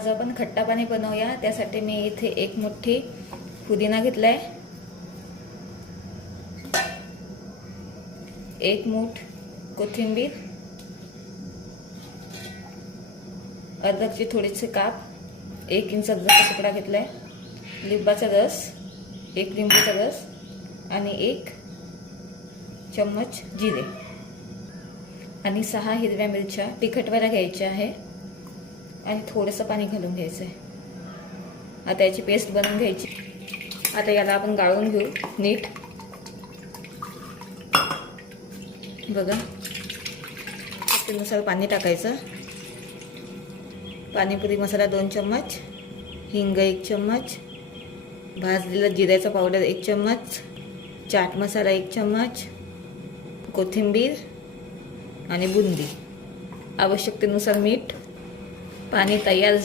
आज आपण खट्टा पाणी बनवूया। त्यासाठी मी इथे एक मुठ्ठी पुदिना घेतलाय, एक मूठ कोथिंबीर, अद्रकचे थोडेसे काप, 1 इंच अद्रकचा तुकडा घेतलाय, लिंबाचा रस, 1 लिंबूचा रस आणि 1 चम्मच जिरे आणि 6 हिरव्या मिरच्या तिखटवाल्या घ्यायच्या आहे आणि थोडंसं पाणी घालून घ्यायचं आहे। आता याची पेस्ट बनवून घ्यायची। आता याला आपण गाळून घेऊ नीट। बघा, त्यानुसार पाणी टाकायचं। पाणीपुरी मसाला 2 चम्मच, हिंग 1 चम्मच, भाजलेला जिऱ्याचा पावडर 1 चम्मच, चाट मसाला 1 चम्मच, कोथिंबीर आणि बुंदी, आवश्यकतेनुसार मीठ। पाणी तयार